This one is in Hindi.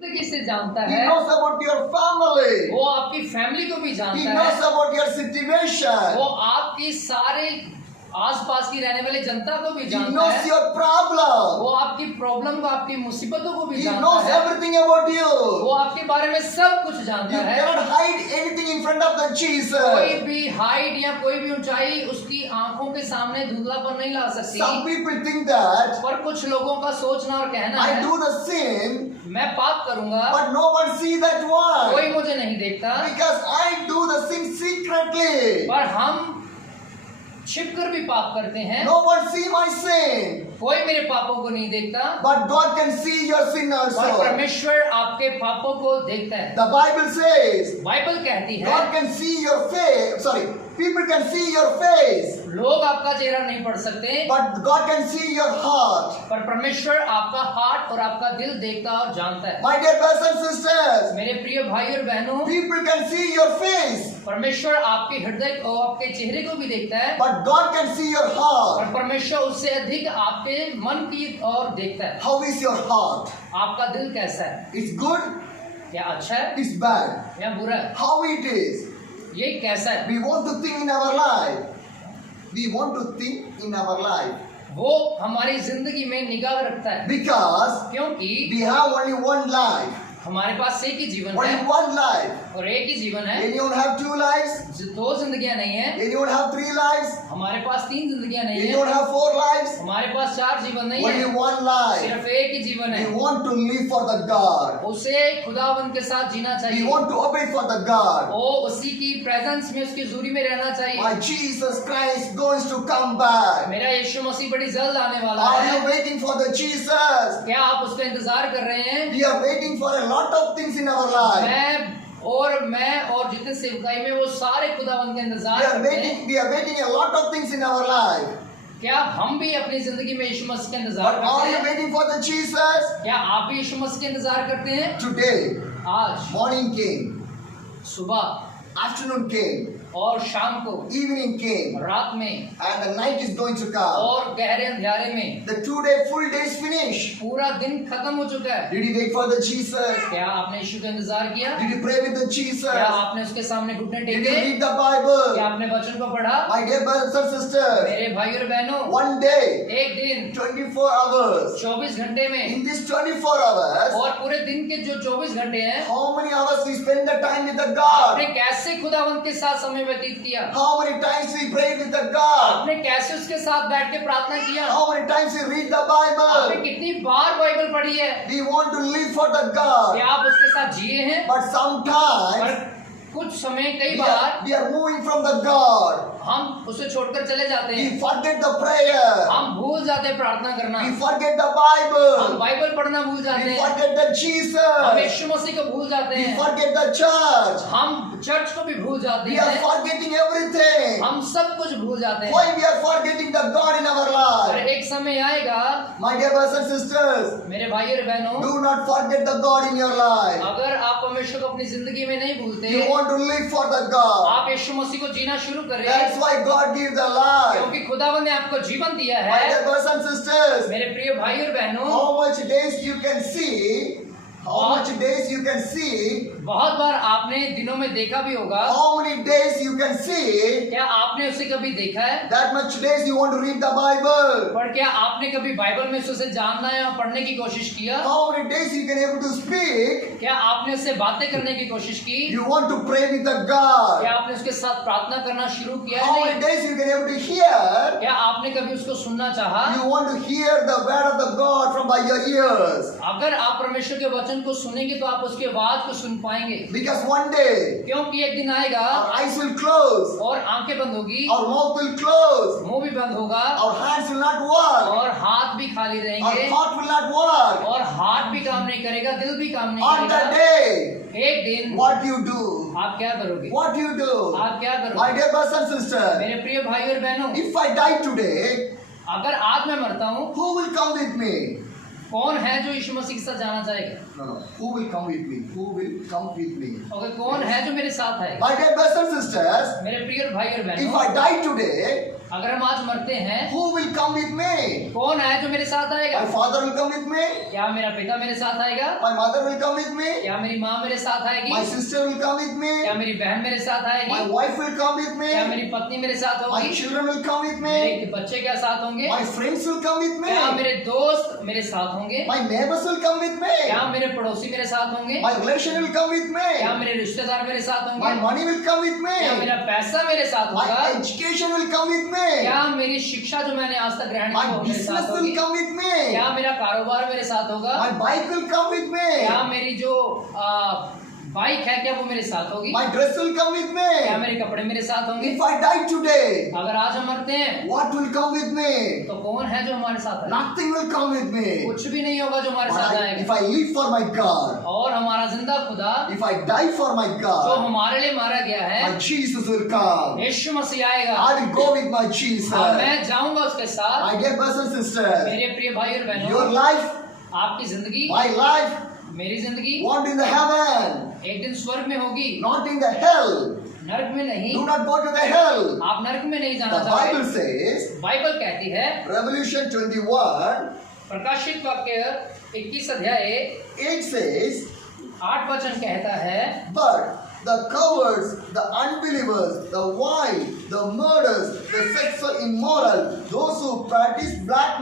जिंदगी से जानता He है, knows about your family. वो आपकी फैमिली को भी He जानता knows है, about your situation. वो आपकी सारे आसपास की रहने वाली जनता को भी He जानता knows है, your problem. वो आपकी प्रॉब्लम को, आपकी मुसीबतों को भी He जानता knows है, everything about you. वो आपके बारे में सब कुछ You जानता है। cannot hide anything in front of the कोई Jesus. भी हाइट या कोई भी ऊंचाई उसकी आंखों के सामने धुंधलापन नहीं ला सकती। Some people think that पर कुछ लोगों का सोचना और कहना I है, do the sin, मैं पाप करूंगा, but no one see that one. कोई मुझे नहीं देखता, Because I do the sin secretly. पर हम छिपकर भी पाप करते हैं, No one see my sin. कोई मेरे पापों को नहीं देखता, But God can see your sin पर also. परमेश्वर आपके पापों को देखता है। The Bible says बाइबल कहती है, God can see your face. Sorry, people can see your face, लोग आपका चेहरा नहीं पढ़ सकते, but God can see your heart. पर परमेश्वर आपका हार्ट और आपका दिल देखता और जानता है। My dear brothers and sisters, मेरे प्रिय भाई और बहनों, people can see your face, परमेश्वर आपके हृदय और आपके चेहरे को भी देखता है, but God can see your और heart. परमेश्वर उससे अधिक आपके मन की ओर देखता है। How is your heart? आपका दिल कैसा है? It's good, क्या अच्छा है it's bad. या बुरा है? How it is? ये कैसा है? We want to think in our life. We want to think in our life. वो हमारी जिंदगी में निगाह रखता है, Because क्योंकि we have only one life. हमारे पास एक ही जीवन Only है one life. और एक ही जीवन है। Anyone have two lives? दो जिंदगियां नहीं है, Anyone have three lives? हमारे पास तीन जिंदगियां नहीं है, Anyone have four lives? हमारे पास चार जीवन नहीं Only है, one life. सिर्फ एक ही जीवन है। We want to live for the God. उसे खुदावन के साथ जीना We चाहिए, want to obey for the God. वो उसी की प्रेजेंस में, उसकी हुजूरी में रहना चाहिए। My Jesus Christ going to come back. मेरा यीशु मसीह बड़ी जल्द आने वाला Are you है। waiting for the Jesus? क्या आप उसका इंतजार कर रहे हैं? We are waiting for a lot of things in our life. मैं और जितने सेवकाई में वो सारे खुदावन का इंतजार We are करते हैं। waiting. We are waiting a lot of things in our life. क्या हम भी अपनी जिंदगी में यीशु मसीह का इंतजार But are करते you हैं? waiting for the Jesus? क्या आप भी यीशु मसीह का इंतजार करते हैं? Today, आज morning came, सुबह afternoon came, और शाम को, evening came, रात में and the night is going to come. और गहरे अंधेरे में The 2-day full day is finished. पूरा दिन खत्म हो चुका है। Did you wait for the Jesus? क्या आपने यीशु का इंतजार किया? Did you pray with the Jesus? क्या आपने उसके सामने घुटने Did you टेके? read the Bible? क्या आपने वचन को पढ़ा? My dear brothers and sisters, मेरे भाई और बहनों, one day, एक दिन 24 hours. 24 घंटे में, In these 24 hours, और पूरे दिन के जो 24 घंटे हैं, how many hours we spend the time with the God? आपने कैसे खुदावंत के साथ समय व्यतीत किया? How many times we prayed with the God? आपने कैसे उसके साथ बैठ के प्रार्थना किया? How many times we read the आपने Bible? कितनी बार बाइबल पढ़ी है? We want to live for the God. क्या आप उसके साथ जिए हैं? But sometimes पर कुछ समय, कई बार we are moving from the God. हम उसे छोड़कर चले जाते हैं, We forget the prayer. हम भूल जाते हैं प्रार्थना करना, We forget the हम Bible. बाइबल पढ़ना भूल जाते We हैं, forget the हम Jesus. यीशु मसीह को भूल जाते We हैं, forget the church. हम चर्च को भी भूल जाते We are हैं, forgetting everything. हम सब कुछ भूल जाते हैं। Why we are forgetting the God in our पर life? एक समय आएगा, My dear brothers and sisters, मेरे भाई और बहनों, do not forget the God in your life. अगर आप परमेश्वर को अपनी जिंदगी में नहीं भूलते, You want to live for the God. आप यीशु मसीह को जीना शुरू करें, That's why God gives the life. क्योंकि खुदावंद ने आपको जीवन दिया My है। dear brothers and sisters, मेरे प्रिय भाई और बहनों, how much days you can see, how much days you can see, बहुत बार आपने दिनों में देखा भी होगा, how many days you can see, क्या आपने उसे कभी देखा है? that much days you want to read the Bible. पर क्या आपने कभी बाइबल में उसे जानना या पढ़ने की कोशिश किया? How many days you can able to speak, क्या आपने उससे बातें करने की कोशिश की? you want to pray with the क्या God. आपने उसके साथ प्रार्थना करना शुरू किया How है? many days you can able to hear, क्या आपने कभी उसको सुनना चाहा? you want to hear the word of the God from by your ears. अगर आप परमेश्वर के वचन को सुनेंगे तो आप उसकी आवाज को सुन पाएंगे, Because one day क्योंकि एक दिन आएगा our eyes will close, और आंखें बंद होगी, our mouth will close, मुंह भी बंद होगा, our hands will not work, और हाथ भी खाली our रहेंगे, thought will not work. और हार्ट भी काम नहीं करेगा, दिल भी काम नहीं On that करेगा। day, एक दिन what you do? आप क्या करोगे? What you do? आप क्या My करोगे? dear brothers and sisters, मेरे प्रिय भाई और बहनों, if I die today, अगर आज मैं मरता हूँ, who will come with me? कौन है जो यीशु मसीह के साथ जाना चाहेगा? No. Who will come with me? Who will come with me? और कौन है जो मेरे साथ है? My dear brothers and sisters, मेरे प्रिय भाई और if बहनों, I die today, अगर हम आज मरते हैं, who will come with me? कौन है जो मेरे साथ आएगा? My father will come with me. क्या मेरा पिता मेरे साथ आएगा? My mother will come with me. क्या मेरी माँ मेरे साथ आएगी? My sister will come with me. क्या मेरी बहन मेरे साथ आएगी? My wife will come with me. क्या मेरी पत्नी मेरे साथ My होगी? children will come with me. मेरे बच्चे क्या साथ होंगे? My friends will come with me. क्या मेरे दोस्त मेरे साथ होंगे? My neighbors will come with me. क्या मेरे पड़ोसी मेरे साथ होंगे? My relation will come with क्या me. मेरे रिश्तेदार मेरे साथ My होंगे? money will come with क्या me. मेरा पैसा मेरे साथ My होगा? education will come with me. क्या मेरी शिक्षा जो मैंने आज तक ग्रहण की My वो मेरे business साथ will होगी? come with me. क्या मेरा कारोबार मेरे साथ होगा? My bike will come with क्या me. मेरी जो बाइक है क्या वो मेरे साथ होगी? My dress will come with क्या me. मेरे कपड़े मेरे साथ होंगे? If I die today, अगर आज हम मरते हैं what will come with me? तो कौन है जो हमारे साथ है? Nothing will come with me. कुछ भी नहीं होगा जो हमारे But साथ if आएगा। I live for my God, और हमारा जिंदा खुदा if I die for my जो God, हमारे लिए मारा गया है, my Jesus will come. यीशु मसीह आएगा। I will go with my Jesus. और मैं जाऊंगा उसके साथ। My dear brothers and sisters, मेरे प्रिय भाई और your बहनों, life, आपकी जिंदगी, my life, मेरी जिंदगी want in the heaven, एक दिन स्वर्ग में होगी, not in the hell. नरक में नहीं। Do not go to the hell. आप नरक में नहीं जाना The Bible चाहते। says, बाइबल कहती है, Revelation 21, प्रकाशित वाक्य 21 अध्याय 8 says, 8 वचन कहता है, but the cowards, the unbelievers, the wild, the murderers, the sexual immoral, those who practice black